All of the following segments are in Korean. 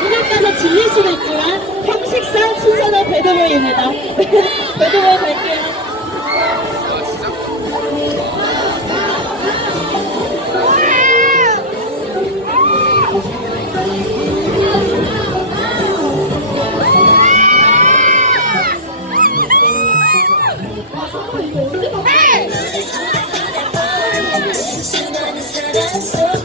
강력가서 질릴 수도 있지만 형식상 순서는 배드보이입니다. 배드보이 갈게요. 수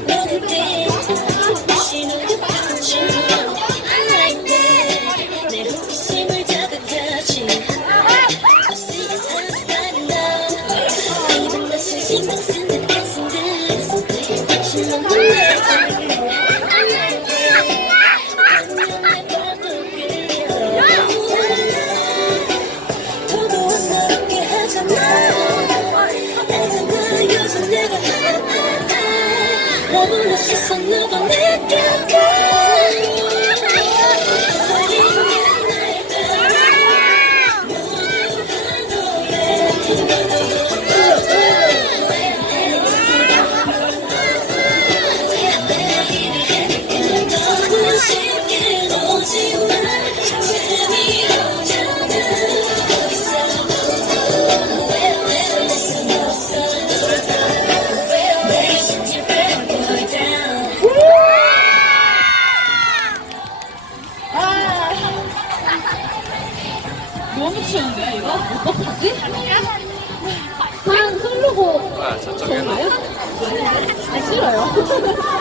너무나 시선 누가 느껴 너무 추운데 이거? 어떡하지? 그냥 흐르고 아, 저쪽에는? 아 싫어요.